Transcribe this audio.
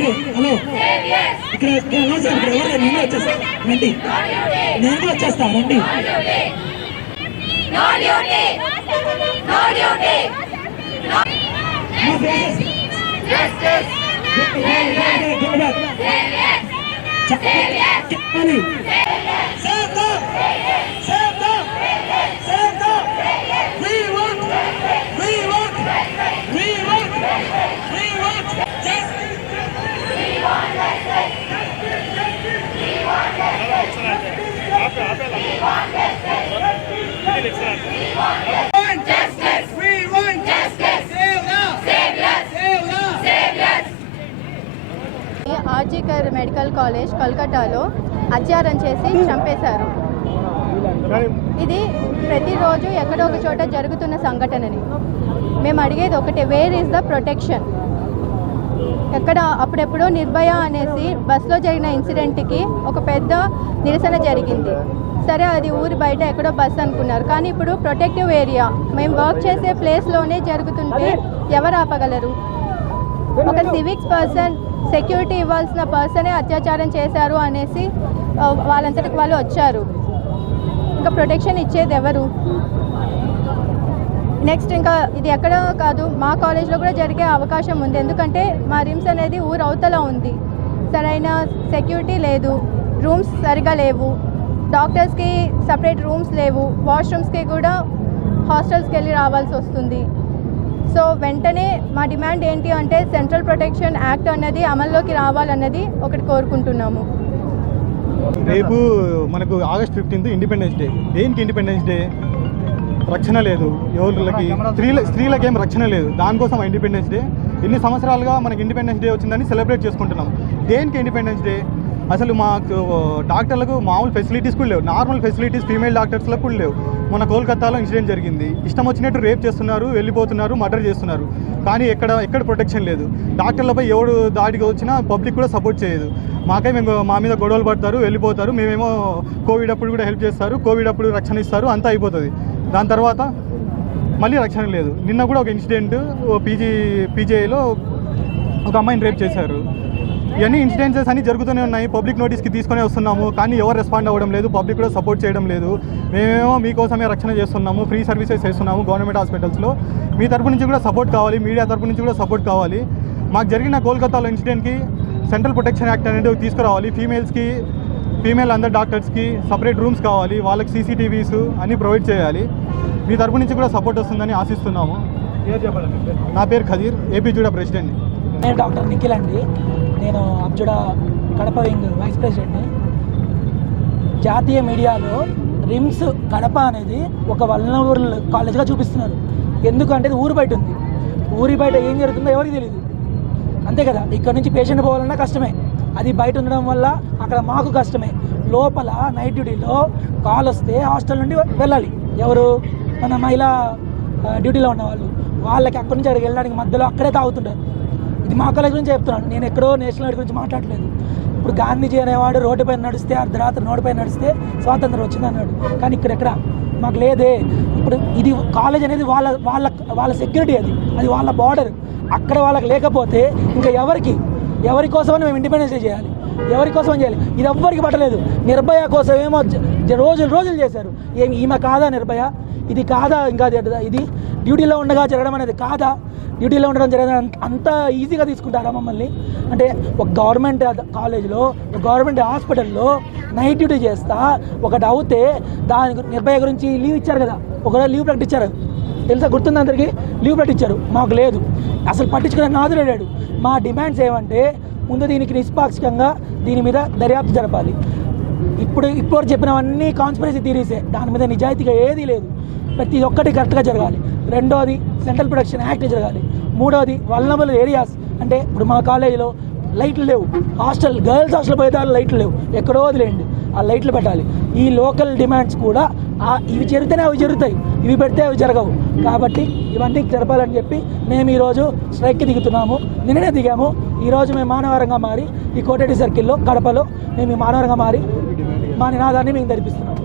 Hello ఇక్కడ నేను వచ్చేస్తా రండి, నేను వచ్చేస్తా రండి. ఆర్జికర్ మెడికల్ కాలేజ్ కల్కట్టాలో అత్యాచారం చేసి చంపేశారు. ఇది ప్రతిరోజు ఎక్కడో ఒక చోట జరుగుతున్న సంఘటనని. మేము అడిగేది ఒకటే, వేర్ ఈజ్ ద ప్రొటెక్షన్? ఎక్కడ అప్పుడెప్పుడో నిర్భయ అనేసి బస్సులో జరిగిన ఇన్సిడెంట్కి ఒక పెద్ద నిరసన జరిగింది. సరే, అది ఊరి బయట ఎక్కడో బస్ అనుకున్నారు, కానీ ఇప్పుడు ప్రొటెక్టివ్ ఏరియా మేము వర్క్ చేసే ప్లేస్లోనే జరుగుతుంటే ఎవరు ఆపగలరు? ఒక సివిక్స్ పర్సన్, సెక్యూరిటీ ఇవ్వాల్సిన పర్సనే అత్యాచారం చేశారు అనేసి వాళ్ళంతటికి వాళ్ళు వచ్చారు. ఇంకా ప్రొటెక్షన్ ఇచ్చేది ఎవరు? నెక్స్ట్ ఇంకా ఇది ఎక్కడ కాదు, మా కాలేజ్లో కూడా జరిగే అవకాశం ఉంది. ఎందుకంటే మా రిమ్స్ అనేది ఊరు అవతల ఉంది. సరైన సెక్యూరిటీ లేదు, రూమ్స్ సరిగా లేవు, డాక్టర్స్కి సపరేట్ రూమ్స్ లేవు, వాష్రూమ్స్కి కూడా హాస్టల్స్కి వెళ్ళి రావాల్సి వస్తుంది. సో వెంటనే మా డిమాండ్ ఏంటి అంటే సెంట్రల్ ప్రొటెక్షన్ యాక్ట్ అన్నది అమల్లోకి రావాలన్నది ఒకటి కోరుకుంటున్నాము. రేపు మనకు ఆగస్ట్ 15 ఇండిపెండెన్స్ డే. దేనికి ఇండిపెండెన్స్ డే? రక్షణ లేదు ఎవరికి, స్త్రీలకి ఏం రక్షణ లేదు. దానికోసం ఇండిపెండెన్స్ డే. ఎన్ని సంవత్సరాలుగా మనకి ఇండిపెండెన్స్ డే వచ్చిందని సెలబ్రేట్ చేసుకుంటున్నాం. దేనికి ఇండిపెండెన్స్ డే? అసలు మాకు డాక్టర్లకు మామూలు ఫెసిలిటీస్ కూడా లేవు, నార్మల్ ఫెసిలిటీస్ ఫీమేల్ డాక్టర్స్లకు కూడా లేవు. మన కోల్కతాలో ఇన్సిడెంట్ జరిగింది, ఇష్టం వచ్చినట్టు రేప్ చేస్తున్నారు, వెళ్ళిపోతున్నారు, మర్డర్ చేస్తున్నారు. కానీ ఎక్కడ ప్రొటెక్షన్ లేదు. డాక్టర్లపై ఎవడు దాడికి వచ్చినా పబ్లిక్ కూడా సపోర్ట్ చేయదు. మా మీద గొడవలు పడతారు, వెళ్ళిపోతారు. మేమేమో కోవిడ్ అప్పుడు కూడా హెల్ప్ చేస్తారు, కోవిడ్ అప్పుడు రక్షణ ఇస్తారు, అంతా అయిపోతుంది. దాని తర్వాత మళ్ళీ రక్షణ లేదు. నిన్న కూడా ఒక ఇన్సిడెంట్ పీజీఐలో ఒక అమ్మాయిని రేప్ చేశారు. ఇవన్నీ ఇన్సిడెన్సెస్ అన్నీ జరుగుతూనే ఉన్నాయి. పబ్లిక్ నోటీస్కి తీసుకొని వస్తున్నాము, కానీ ఎవరు రెస్పాండ్ అవ్వడం లేదు, పబ్లిక్ కూడా సపోర్ట్ చేయడం లేదు. మేమేమో మీకోసమే రక్షణ చేస్తున్నాము, ఫ్రీ సర్వీసెస్ చేస్తున్నాము గవర్నమెంట్ హాస్పిటల్స్లో. మీ తరపు నుంచి కూడా సపోర్ట్ కావాలి, మీడియా తరపు నుంచి కూడా సపోర్ట్ కావాలి. మాకు జరిగిన కోల్కతాలో ఇన్సిడెంట్కి సెంట్రల్ ప్రొటెక్షన్ యాక్ట్ అనేది తీసుకురావాలి. ఫీమేల్ అందరు డాక్టర్స్కి సపరేట్ రూమ్స్ కావాలి, వాళ్ళకి సీసీటీవీస్ అన్నీ ప్రొవైడ్ చేయాలి. మీ తరపు నుంచి కూడా సపోర్ట్ వస్తుందని ఆశిస్తున్నాము. నా పేరు ఖదీర్, ఏపీ జూడా ప్రెసిడెంట్. నేను డాక్టర్ నిఖిల్ అండి. నేను అబ్జుడా కడప వింగ్ వైస్ ప్రెసిడెంట్ని. జాతీయ మీడియాలో రిమ్స్ కడప అనేది ఒక వల్నరబుల్ కాలేజ్గా చూపిస్తున్నారు. ఎందుకంటే ఇది ఊరు బయట ఉంది. ఊరి బయట ఏం జరుగుతుందో ఎవరికి తెలియదు, అంతే కదా. ఇక్కడ నుంచి పేషెంట్ పోవాలన్నా కష్టమే, అది బయట ఉండడం వల్ల అక్కడ మాకు కష్టమే. లోపల నైట్ డ్యూటీలో కాల్ వస్తే హాస్టల్ నుండి వెళ్ళాలి. ఎవరు? మన మహిళా డ్యూటీలో ఉన్న వాళ్ళకి అక్కడి నుంచి అక్కడికి వెళ్ళడానికి మధ్యలో అక్కడే తాగుతుంటారు. ఇది మా కాలేజ్ గురించి చెప్తున్నాను, నేను ఎక్కడో నేషనల్ ఐడి గురించి మాట్లాడలేదు. ఇప్పుడు గాంధీజీ అనేవాడు రోడ్డుపైన నడిస్తే, అర్ధరాత్రి రోడ్డుపైన నడిస్తే స్వాతంత్రం వచ్చింది అన్నాడు. కానీ ఇక్కడెక్కడ మాకు లేదే. ఇప్పుడు ఇది కాలేజ్ అనేది వాళ్ళ సెక్యూరిటీ, అది వాళ్ళ బార్డర్. అక్కడ వాళ్ళకి లేకపోతే ఇంకా ఎవరి కోసమని మేము ఇండిపెండెన్స్ డే చేయాలి, ఎవరి కోసం చేయాలి? ఇది ఎవ్వరికి పట్టలేదు. నిర్భయ కోసం ఏమో రోజులు చేశారు. ఈమె కాదా నిర్భయ? ఇది కాదా? ఇంకా ఇది డ్యూటీలో ఉండగా జరగడం అనేది కాదా? డ్యూటీలో ఉండడం జరగడం అంత ఈజీగా తీసుకుంటారా మమ్మల్ని? అంటే ఒక గవర్నమెంట్ కాలేజ్లో, ఒక గవర్నమెంట్ హాస్పిటల్లో నైట్ డ్యూటీ చేస్తా ఒకటి అవుతే దాని నిర్భయ గురించి లీవ్ ఇచ్చారు కదా, ఒకరోజు లీవ్ ప్రకటించారు తెలుసా, గుర్తుంది అందరికీ? లీవ్ ప్రకటించారు, మాకు లేదు. అసలు పట్టించుకునే నాదులేడాడు. మా డిమాండ్స్ ఏమంటే ముందు దీనికి నిష్పాక్షికంగా దీని మీద దర్యాప్తు జరపాలి. ఇప్పుడు చెప్పినవన్నీ కాన్స్పిరసీ థియరీసే, దాని మీద నిజాయితీగా ఏదీ లేదు. ప్రతి ఒక్కటి కరెక్ట్గా జరగాలి. రెండోది సెంట్రల్ ప్రొటెక్షన్ యాక్ట్ జరగాలి. మూడోది వల్నరబుల్ ఏరియాస్, అంటే ఇప్పుడు మా కాలేజీలో లైట్లు లేవు, గర్ల్స్ హాస్టల్ పోయేదారు లైట్లు లేవు, ఎక్కడో వదిలేండి, ఆ లైట్లు పెట్టాలి. ఈ లోకల్ డిమాండ్స్ కూడా ఇవి జరిగితేనే అవి జరుగుతాయి, ఇవి పెడితే అవి జరగవు. కాబట్టి ఇవన్నీ జరపాలని చెప్పి మేము ఈరోజు స్ట్రైక్కి దిగుతున్నాము. నిన్ననే దిగాము. ఈరోజు మేము మానవరంగా మారి ఈ కోటేటి సర్కిల్లో కడపలో మేము మానవరంగా మారి మా నినాదాన్ని మేము ధరిపిస్తున్నాము.